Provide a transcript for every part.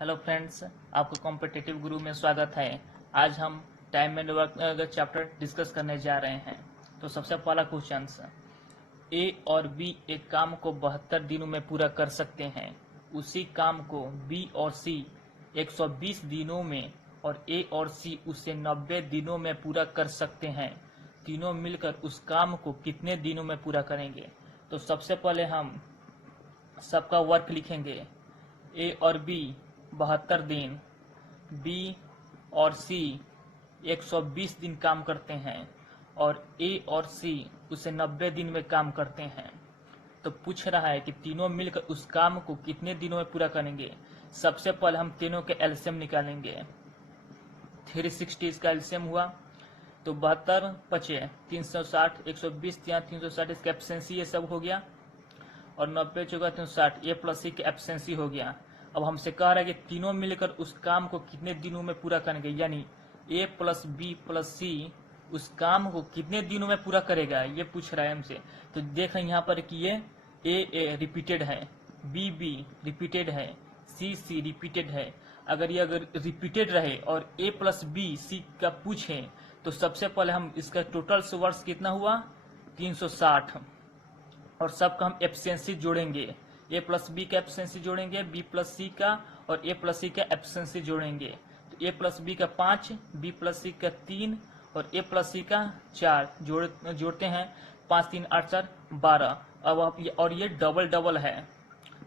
Hello friends, आपको competitive गुरु में स्वागत है। आज हम time and work chapter discuss करने जा रहे हैं। तो सबसे पहला क्वेश्चन, ए और बी एक काम को 72 दिनों में पूरा कर सकते हैं। उसी काम को बी और सी 120 दिनों में और ए और सी उसे 90 दिनों में पूरा कर सकते हैं। तीनों मिलकर उस काम को कितने दिनों में पूरा करेंगे? तो सबसे पहले हम सबका वर्क लिखेंगे। ए और बी 72 दिन, बी और सी 120 दिन काम करते हैं और ए और सी उसे 90 दिन में काम करते हैं। तो पूछ रहा है कि तीनों मिलकर उस काम को कितने दिनों में पूरा करेंगे। सबसे पहले हम तीनों के एलसीएम निकालेंगे। 360 इसका एलसीएम हुआ तो 72 पचे 360, 120 यहाँ 360 इसका एब्सेंसी ये सब हो गया और 90 चौका 360 ए प्लस सी की एब्सेंसी हो गया। अब हमसे कह रहा है कि तीनों मिलकर उस काम को कितने दिनों में पूरा करेंगे, यानी ए प्लस बी प्लस सी उस काम को कितने दिनों में पूरा करेगा, ये पूछ रहा है हमसे। तो देखें यहाँ पर कि ये ए रिपीटेड है, बी बी रिपीटेड है, सी रिपीटेड है। अगर रिपीटेड रहे और ए प्लस बी सी का पूछे तो सबसे पहले हम इसका टोटल वर्ष कितना हुआ 360 और सबका हम एब्सेंसी जोड़ेंगे। ए प्लस बी का एब्सेंसी जोड़ेंगे, बी प्लस सी का और ए प्लस सी का एब्सेंसी जोड़ेंगे। तो ए प्लस बी का 5, बी प्लस सी का 3 और ए प्लस सी का 4 जोड़ते हैं। 5 3 8 4 12। अब आप और ये डबल डबल है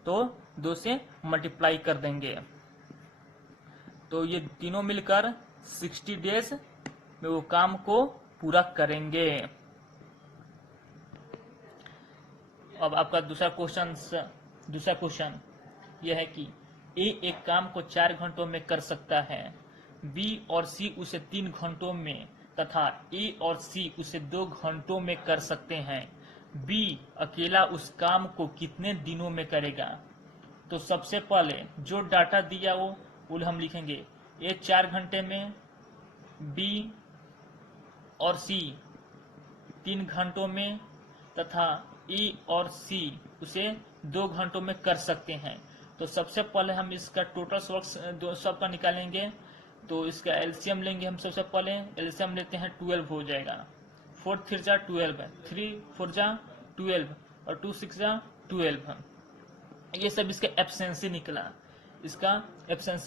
तो 2 से मल्टीप्लाई कर देंगे। तो ये तीनों मिलकर 60 डेज में वो काम को पूरा करेंगे। अब आपका दूसरा क्वेश्चन यह है कि ए एक काम को 4 घंटों में कर सकता है, बी और सी उसे 3 घंटों में तथा ए और सी उसे 2 घंटों में कर सकते हैं। बी अकेला उस काम को कितने दिनों में करेगा? तो सबसे पहले जो डाटा दिया वो हम लिखेंगे। ए 4 घंटे में, बी और सी 3 घंटों में तथा ए और सी उसे 2 घंटों में कर सकते हैं। तो सबसे पहले हम इसका टोटल वर्क सबका निकालेंगे। तो इसका एलसीएम लेंगे हम। सबसे पहले एलसीएम लेते हैं, 12 हो जाएगा। 4 3 जा 12, 3 4 जा 12 और 2 6 जा 12। ये सब इसका एब्सेंसी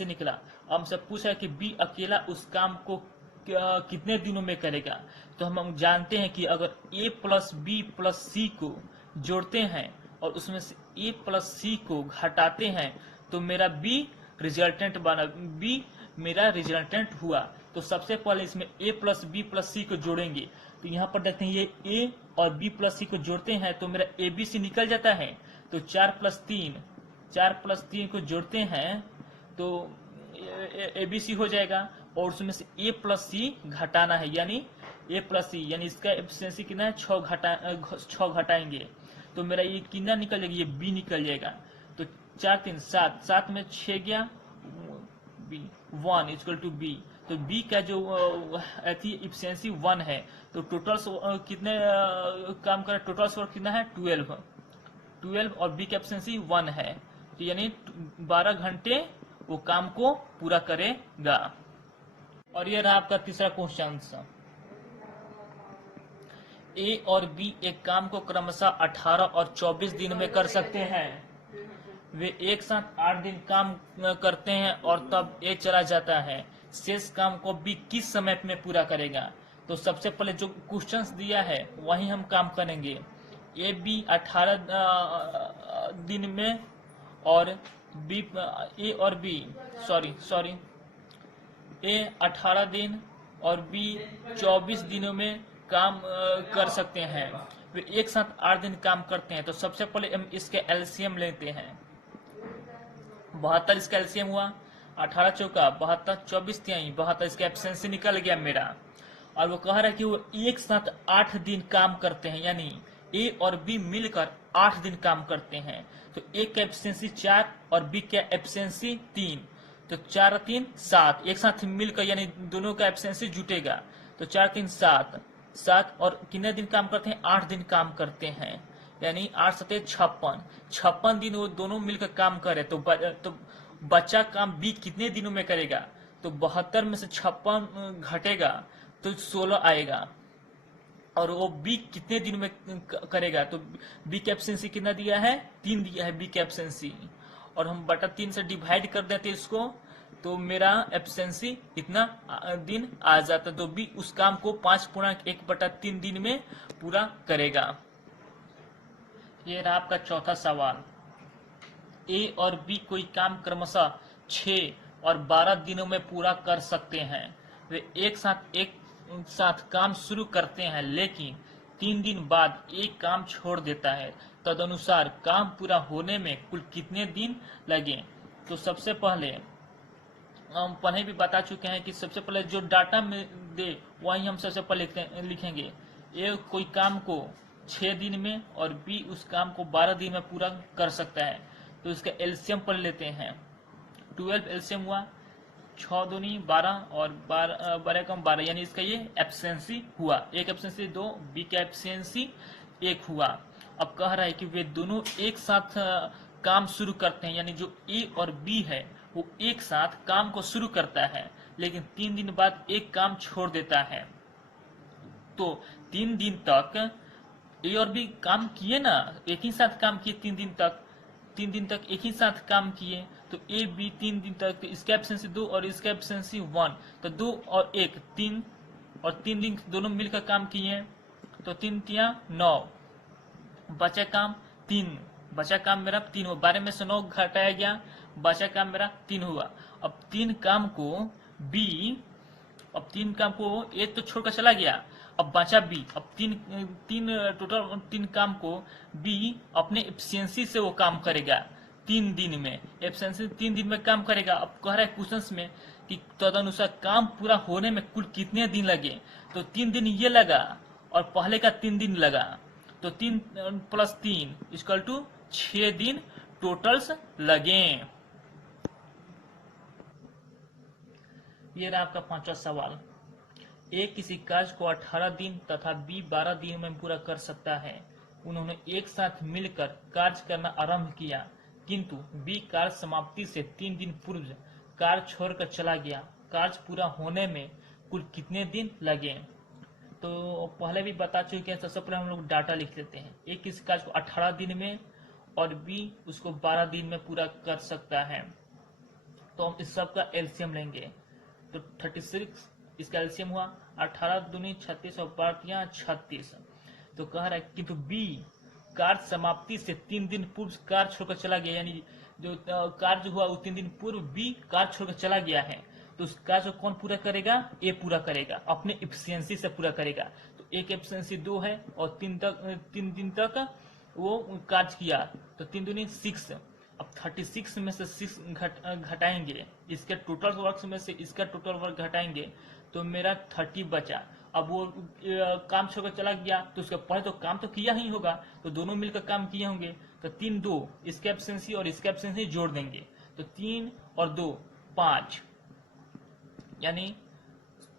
निकला, हमसे पूछा है कि बी अकेला उस काम को कितने दिनों में करेगा। तो हम जानते हैं कि अगर ए प्लस बी प्लस सी को जोड़ते हैं और उसमें से ए प्लस सी को घटाते हैं तो मेरा बी रिजल्टेंट बना, बी मेरा रिजल्टेंट हुआ। तो सबसे पहले इसमें ए प्लस बी प्लस सी को जोड़ेंगे। तो यहाँ पर देखते हैं ये ए और बी प्लस सी को जोड़ते हैं तो मेरा ए बी सी निकल जाता है। तो 4 प्लस 3 को जोड़ते हैं तो ए बी सी हो जाएगा और उसमें से ए प्लस सी घटाना है, यानी ए प्लस सी, यानी इसका एफिशिएंसी कितना है 6 घटाएंगे तो मेरा ये कितना निकल जाएगा, ये बी निकल जाएगा। तो 4 3 7 में 6 गया, बी 1 इक्वल टू बी। तो बी का जो एफिशिएंसी 1 है तो टोटल कितने काम कर, टोटल वर्क कितना है 12 और बी का एफिशिएंसी 1 है। तो यानी 12 घंटे वो काम को पूरा करेगा। और ये रहा आपका तीसरा क्वेश्चन। ए और बी एक काम को क्रमशः 18 और 24 दिन में कर सकते हैं। वे एक साथ 8 दिन काम करते हैं और तब ए चला जाता है। शेष काम को बी किस समय में पूरा करेगा? तो सबसे पहले जो क्वेश्चंस दिया है वही हम काम करेंगे। ए बी 18 दिन में और बी ए 18 दिन और बी 24 दिनों में काम कर सकते हैं। वे एक साथ 8 दिन काम करते हैं। तो सबसे पहले हम इसके एलसीएम लेते हैं। 72 इसका एलसीएम हुआ, 18 चौका 72, 24 तिहाई 72, इसका एब्सेंसी निकल गया मेरा। और वो कह रहा है कि वो एक साथ 8 दिन काम करते हैं, यानी ए और बी मिलकर 8 दिन काम करते हैं। तो ए का एब्सेंसी 4 और बी का एब्सेंसी 3, तो 4 3 7 एक साथ मिलकर, यानी दोनों का एब्सेंसी जुटेगा। तो 4 3 7 और कितने दिन काम करते हैं, 8 दिन काम करते हैं। यानी 8 7 56 दिन वो दोनों मिलकर काम करे तो बचा काम बी कितने दिनों में करेगा, तो 72 में से 56 घटेगा तो 16 आएगा। और वो बी कितने दिन में करेगा, तो बी की एब्सेंसी कितना दिया है, 3 दिया है बी की एब्सेंसी, और हम बटा 3 से डिवाइड कर देते इसको, तो मेरा एब्सेंसी इतना दिन आ जाता। तो बी उस काम को 5/1/3 दिन में पूरा करेगा। ये रहा आपका चौथा सवाल। ए और बी कोई काम क्रमशः 6 और 12 दिनों में पूरा कर सकते हैं। वे एक साथ काम शुरू करते हैं, लेकिन 3 दिन बाद एक काम छोड़ देता है। तदनुसार काम पूरा होने में कुल कितने दिन लगे। तो सबसे पहले हम पहले भी बता चुके हैं कि सबसे पहले जो डाटा में दे वही हम सबसे पहले लिखेंगे। ए कोई काम को 6 दिन में और बी उस काम को 12 दिन में पूरा कर सकता है। तो इसका एलसीएम पढ़ लेते हैं। 12 एलसीएम हुआ, 6 दूनी 12 और 12 कम 12, यानी इसका ये एब्सेंसी हुआ। एक एब्सेंसी 2, बी का एब्सेंसी 1 हुआ। अब कह रहा है कि वे दोनों एक साथ काम शुरू करते हैं, यानी जो ए और बी है वो एक साथ काम को शुरू करता है, लेकिन 3 दिन बाद एक काम छोड़ देता है। तो 3 दिन तक ए और बी काम किए ना, एक ही साथ काम किए 3 दिन तक, 3 दिन तक एक ही साथ काम किए। तो ए बी 3 दिन तक, तो इसका एब्सेंसी 2 और इसका एब्सेंसी 1, तो 2 और 1 3, और 3 दिन दोनों मिलकर काम किए, तो 3 तिया 9, बचा काम 3, बचा काम मेरा 3 हुआ। 12 में से 9 घटाया गया, बचा काम मेरा 3 हुआ। अब 3 काम को बी, अब 3 काम को ए तो छोड़कर चला गया, अब बचा बी। अब टोटल 3 काम को बी अपने एफिशिएंसी से वो काम करेगा 3 दिन में, एफिशिएंसी 3 दिन में काम करेगा। अब कह रहा है क्वेश्चन में कि तदनुसार काम पूरा होने में कुल कितने दिन लगे। तो 3 दिन ये लगा और पहले का 3 दिन लगा, तो 3 + 3 = 6 दिन टोटल्स लगे। ये रहा आपका 5वां सवाल। ए किसी कार्य को 18 दिन तथा बी 12 दिन में पूरा कर सकता है। उन्होंने एक साथ मिलकर कार्य करना आरंभ किया, किंतु बी कार्य समाप्ति से 3 दिन पूर्व कार्य छोड़कर चला गया। कार्य पूरा होने में कुल कितने दिन लगे। तो पहले भी बता चुके हैं। सबसे पहले हम लोग डाटा लिख लेते हैं। ए किसी कार्य को 18 दिन में और बी उसको 12 दिन में पूरा कर सकता है। तो हम इस सब का एलसीएम लेंगे, तो 36 इसका एलसीएम हुआ, 18 दूनी 36 और 12 36। तो कह रहा है किंतु बी कार्य समाप्ति से 3 दिन पूर्व कार्य छोड़कर चला गया, यानी जो कार्य हुआ वो 3 दिन पूर्व बी कार्य छोड़कर चला गया है। तो उस कार्य को कौन पूरा करेगा, ए पूरा करेगा, अपने एफिशिएंसी से पूरा करेगा। तो एक एफिशिएंसी 2 है और 3 दिन तक वो कार्य किया, तो 3 दूनी 6। अब 36 में से 6 घटाएंगे, इसके टोटल वर्क में से इसका टोटल वर्क घटाएंगे, तो मेरा 30 बचा। अब वो काम छोड़कर चला गया, तो उसके पहले तो काम तो किया ही होगा, तो दोनों मिलकर काम किए होंगे। तो 3 2 इसके एब्सेंसी और इसके एब्सेंसी जोड़ देंगे, तो 3 और 2 5, यानी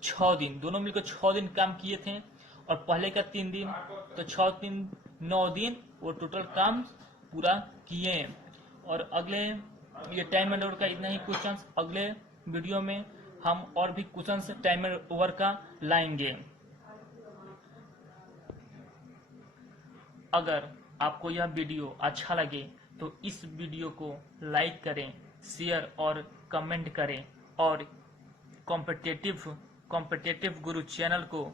6 दिन, दोनों मिलकर 6 दिन काम किए थे। और पहले का 3 दिन, तो 6 3 9 दिन वो टोटल काम पूरा किए। और अगले ये टाइम एंड ओवर का इतना ही क्वेश्चन, अगले वीडियो में हम और भी क्वेश्चन टाइम एंड ओवर का लाएंगे। अगर आपको यह वीडियो अच्छा लगे तो इस वीडियो को लाइक करें, शेयर और कमेंट करें, और कॉम्पिटिटिव गुरु चैनल को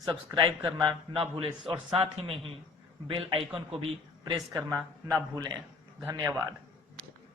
सब्सक्राइब करना ना भूलें, और साथ ही में ही बेल आइकन को भी प्रेस करना ना भूलें। धन्यवाद।